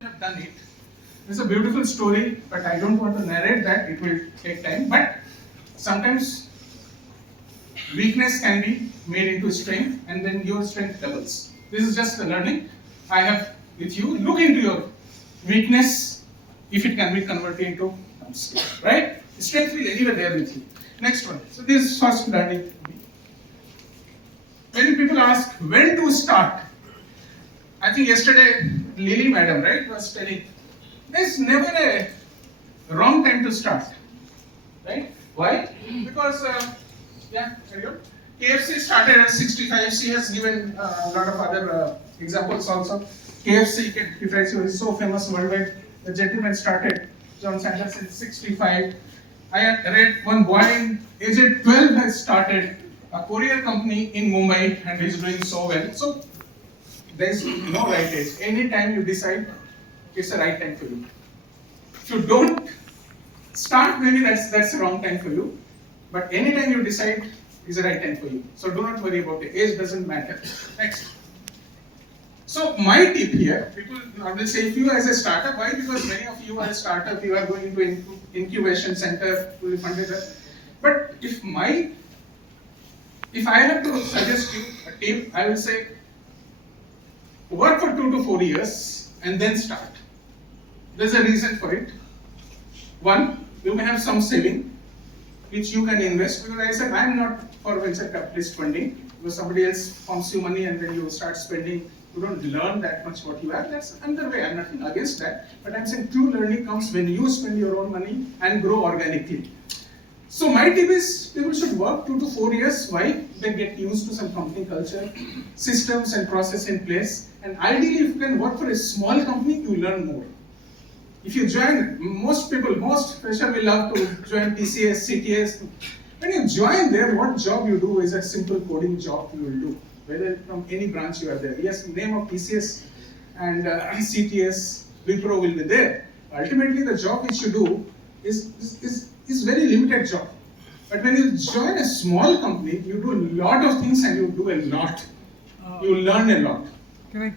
have done it. It's a beautiful story, but I don't want to narrate that. It will take time. But sometimes weakness can be made into strength, and then your strength doubles. This is just the learning I have with you. Look into your weakness if it can be converted into strength, right? Strength is anywhere there with you. Next one. So this is first learning. Many people ask when to start. I think yesterday Lily madam, right, was telling there's never a wrong time to start, right? Why? Because carry on. KFC started at 65. She has given a lot of other examples also. KFC, if I say, is so famous worldwide. The gentleman started, John Sanders, in 65. I read one boy in age 12 has started a courier company in Mumbai and is doing so well. So there is no right age. Anytime you decide, it's the right time for you. If you don't start, maybe that's the wrong time for you. But anytime you decide is the right time for you. So do not worry about it. Age doesn't matter. Next. So my tip here, people normally say, if you as a startup, why? Because many of you are a startup, you are going into incubation center to be funded. But if I have to suggest you a tip, I will say, work for 2 to 4 years and then start. There's a reason for it. One, you may have some saving which you can invest, because I said I'm not for venture capitalist funding, because somebody else forms you money and then you start spending. You don't learn that much what you have. That's another way. I'm nothing against that. But I'm saying true learning comes when you spend your own money and grow organically. So my tip is people should work 2 to 4 years. Why? They get used to some company culture, systems and process in place. And ideally, if you can work for a small company, you learn more. If you join, most fresher will love to join TCS, CTS. When you join there, what job you do is a simple coding job you will do, whether from any branch you are there. Yes, name of TCS and CTS, Wipro will be there. Ultimately, the job which you do is very limited job. But when you join a small company, you do a lot of things and you do a lot. You learn a lot.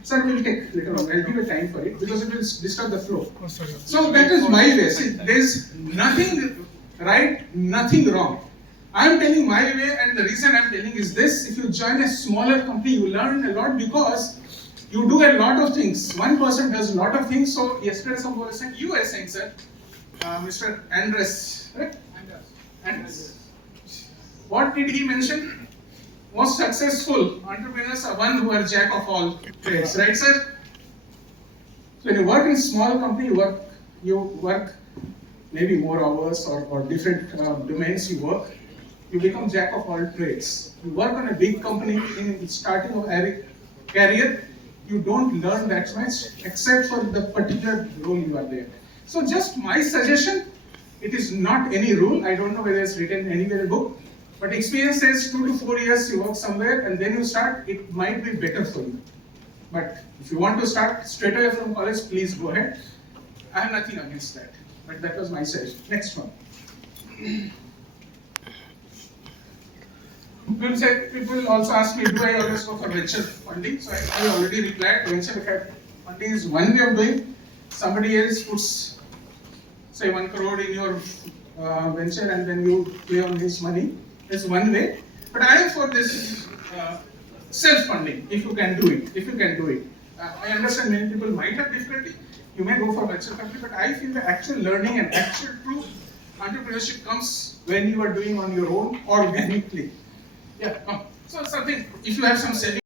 Sir, we'll take later on. I'll give you time for it because it will disturb the flow. Oh, sorry. So that is my way. See, there's nothing right, nothing wrong. I'm telling my way, and the reason I'm telling is this: if you join a smaller company, you learn a lot because you do a lot of things. One person does a lot of things. So yesterday someone was saying, you were saying, sir, Mr. Andres, right? Andres. What did he mention? Most successful entrepreneurs are one who are jack of all trades, right, sir? So when you work in a small company, you work maybe more hours or different domains you work. You become jack of all trades. You work on a big company in starting of a career, you don't learn that much except for the particular role you are there. So just my suggestion, it is not any rule. I don't know whether it's written anywhere in the book. But experience says 2 to 4 years you work somewhere and then you start, it might be better for you. But if you want to start straight away from college, please go ahead. I have nothing against that. But that was my suggestion. Next one. People also ask me, do I always go for venture funding? So I already replied, venture funding is one way of doing. Somebody else puts, say, 1 crore in your venture and then you play on his money. That's one way. But I am for this self-funding, if you can do it. I understand many people might have difficulty. You may go for venture capital, but I feel the actual learning and actual true entrepreneurship comes when you are doing on your own organically. Yeah, come. So something, if you have some savings,